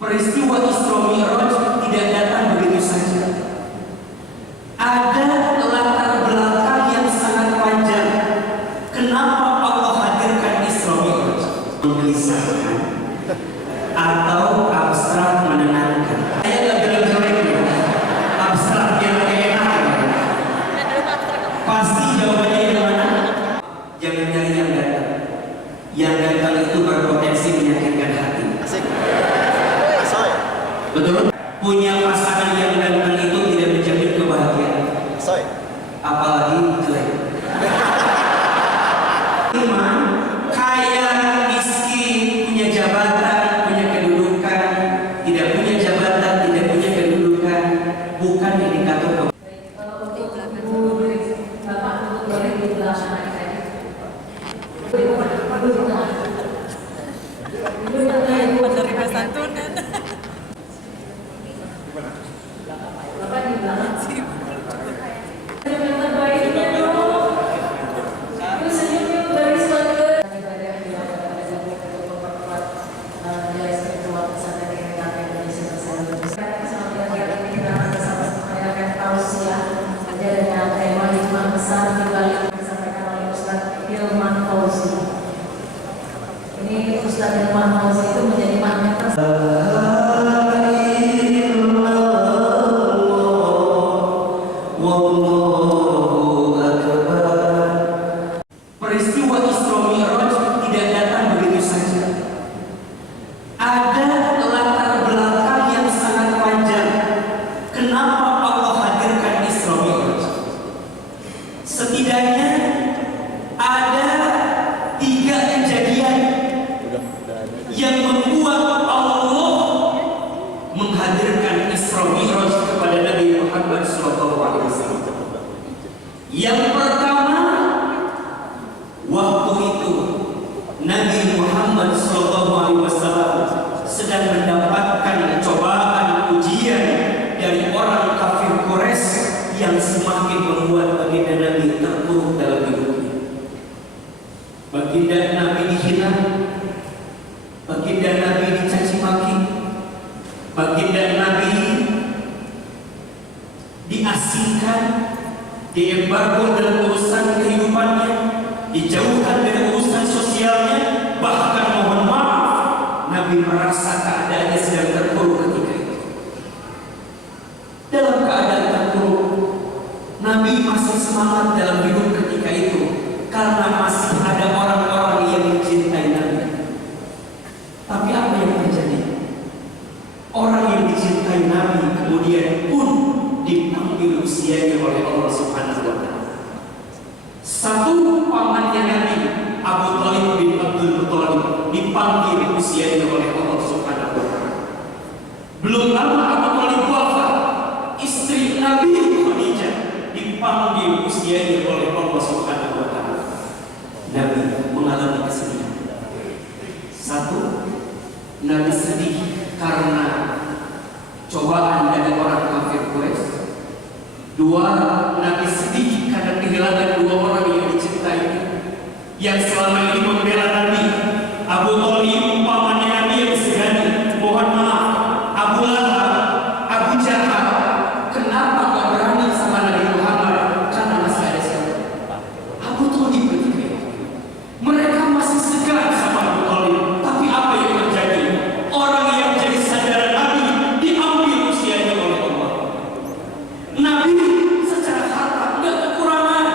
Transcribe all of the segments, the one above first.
Peristiwa Isra Mi'raj tidak datang begitu saja. Ada latar belakang yang sangat panjang. Kenapa Allah hadirkan Isra Mi'raj? Menggelisahkan atau abstrak menenangkan? Saya nggak bilang jelek, abstrak yang enak. Pasti jawabannya yang mana? Jangan nyari yang datang. Yang datang itu berpotensi menyakitkan hati. Asik. Betul? Punya pasangan yang ganteng itu tidak menjamin kebahagiaan. Soy. Apalagi jelek. Iman, kaya, miskin, punya jabatan, punya kedudukan, tidak punya jabatan, tidak punya kedudukan, bukan indikator kebahagiaan. Menerima santunan. Ini Ustaz Hilman Fauzi itu menjadi magnet Peristiwa Isra Mi'raj tidak datang begitu saja. Ada latar belakang yang sangat panjang. Kenapa Allah hadirkan Isra Mi'raj? Setidaknya ada 3 kejadian yang membuat Allah menghadirkan Isra Mi'raj kepada Nabi Muhammad SAW. Yang pertama, waktu itu Nabi Muhammad SAW sedang mendapatkan cobaan ujian dari orang kafir Quraisy yang semakin membuat baginda Nabi terpuruk dalam hidupnya. Baginda Nabi dihina, baginda Nabi dicaci maki, baginda Nabi diasingkan, diembargo dalam urusan kehidupannya, dijauhkan dari urusan sosialnya, bahkan mohon maaf, Nabi merasa keadaannya sedang terpuruk ketika itu. Dalam keadaan terpuruk, Nabi masih semangat dalam hidup ketika itu karena masih ada orang-orang yang mencintai Nabi. Tapi apa yang terjadi? Orang yang dicintai Nabi kemudian pun dipanggil usianya oleh Allah Subhanahu wa Ta'ala. Satu pamannya Nabi, Abu Thalib bin Abdul Muthalib, dipanggil usianya oleh Allah Subhanahu wa Ta'ala. Belum lama Abu Thalib wafat, istri Nabi Khadijah dipanggil usianya oleh Allah Subhanahu wa Ta'ala. Nabi mengalami kesedihan. Satu, Nabi sedih karena cobaan dari orang kafir Quraisy. Dua, Nabi sedih karena kehilangan 2 orang yang dicintai, yang selama ini membela Nabi. Abu Thalib, pamannya Nabi yang disegani, mohon maaf. Abu Lahab, Abu Jahal, kenapa gak berani sama Nabi Muhammad? Karena masih ada siapa? Abu Thalib ketika itu. Mereka masih segan sama Abu Thalib. Tapi apa yang terjadi? Orang yang jadi sandaran Nabi diambil usianya oleh Allah. Nabi secara harta tidak kekurangan,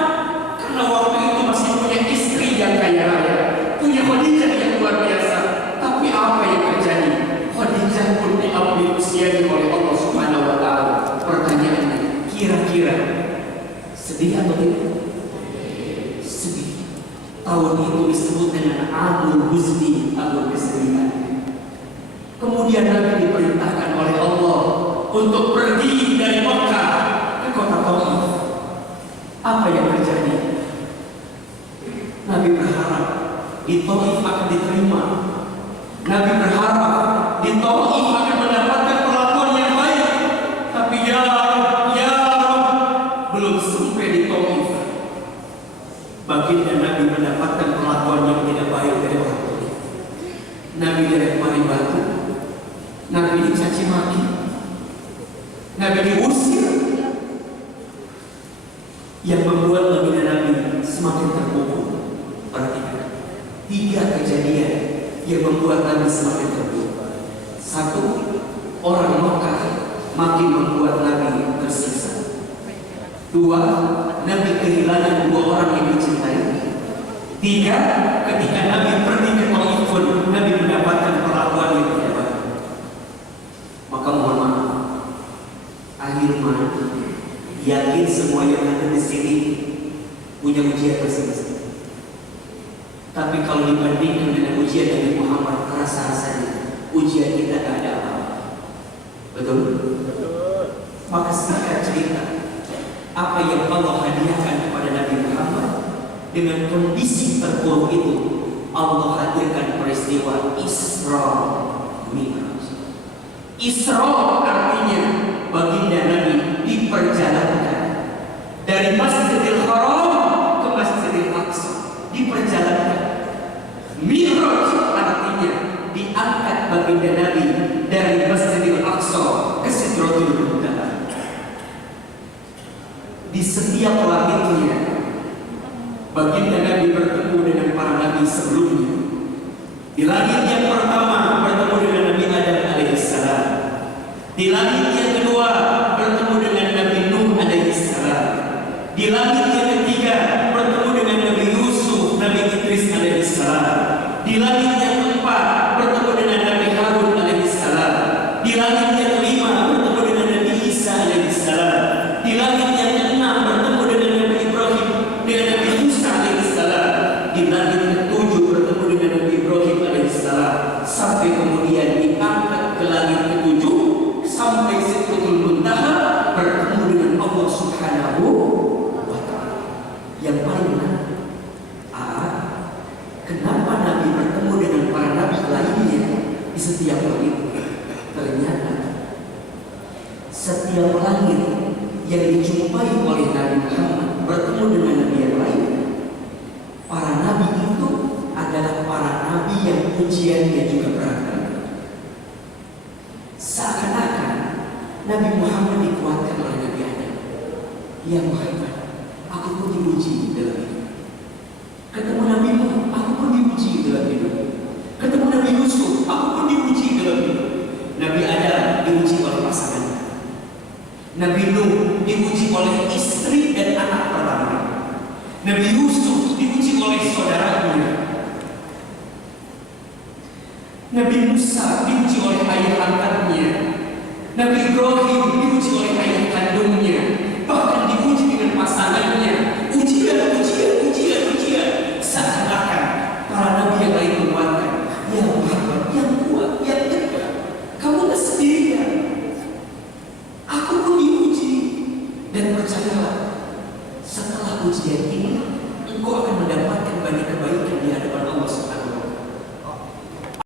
karena waktu itu masih punya istri yang kaya raya, punya Khadijah yang luar biasa. Tapi apa yang terjadi? Khadijah pun diambil usianya oleh Allah Subhanahu wa Ta'ala. Pertanyaannya, kira-kira sedih atau tidak? Sedih. Tahun itu disebut dengan Amul Huzni, Amul Kesedihan. Kemudian Nabi diperintahkan oleh Allah untuk pergi dari Mekah ke kota Taif. Apa yang terjadi? Nabi berharap di Taif akan diterima. Nabi berharap di Taif akan mendapatkan perlakuan yang baik. Tapi ya Rabb, belum sampai di Taif, baginda Nabi mendapatkan perlakuan yang tidak baik dari orang Taif. Nabi dilempari batu, Nabi dicaci maki, Nabi diusir. Yang membuat baginda Nabi semakin terpukul. Perhatikan, 3 kejadian yang membuat Nabi semakin terpukul. 1, orang Mekah makin membuat Nabi tersiksa. 2, Nabi kehilangan 2 orang yang dicintai. 3, ketika Nabi pergi ke Taif, Nabi mendapatkan perlakuan yang tidak baik. Maka mohon maaf, akhirnya yakin semua yang ada di sini punya ujian masing-masing. Tapi kalau dibandingkan dengan ujian Nabi Muhammad, rasa-rasanya ujian kita tidak ada apa-apa. Betul? Maka singkat cerita, apa yang Allah hadiahkan kepada Nabi Muhammad dengan kondisi terpuruk itu, Allah hadirkan peristiwa Isra Mi'raj. Isra artinya baginda Nabi diperjalankan dari Masjidil Haram ke Masjidil Aqsa, diperjalankan. Mi'raj artinya diangkat baginda Nabi dari Masjidil Aqsa ke Sidratul Muntaha. Di setiap langitnya baginda Nabi bertemu dengan para nabi sebelumnya. Di langit yang pertama bertemu dengan Nabi Adam alaihissalam. Di langit yang kedua bertemu dengan Nabi Nuh alaihissalam. Di langit yang ketiga bertemu dengan Nabi Yusuf, Nabi Idris alaihissalam. Di langit yang keempat bertemu dengan Nabi Harun alaihissalam. Di langit yang kelima bertemu dengan Nabi Isa alaihissalam. Di langit yang keenam bertemu dengan Nabi Ibrahim, dengan Nabi Musa alaihissalam. Di langit ketujuh bertemu dengan Nabi Ibrahim alaihissalam. Sampai kemudian diangkat ke langit ketujuh, sampai Sidratul Muntaha bertemu dengan Allah Subhanahu wa Ta'ala. Yang paling menarik, kenapa Nabi bertemu dengan para nabi lainnya di setiap langit? Ternyata setiap langit yang dijumpai oleh Nabi Muhammad bertemu dengan nabi yang lain, para nabi itu adalah para nabi yang ujiannya juga berat. Seakan-akan Nabi Muhammad dikuatkan oleh Nabi Adam. Ya Muhammad, aku pun diuji dalam hidup. Ketemu Nabi Nuh, aku pun diuji dalam hidup. Ketemu Nabi Yusuf, aku pun diuji dalam hidup. Nabi Adam diuji oleh pasangannya. Nabi Nuh diuji oleh istri dan anak pertama. Nabi Yusuf diuji oleh saudaranya. Nabi Musa diuji oleh ayah angkatnya. Nabi Ibrahim diuji oleh ayah kandungnya. Bahkan diuji dengan pasangannya. Ujian. Seakan-akan para nabi yang lain menguatkan, ya Muhammad, yang kuat, yang tegak. Kamu tak sendirian. Aku pun diuji. Dan percayalah, setelah ujian ini, engkau akan mendapatkan banyak kebaikan di hadapan Allah SWT.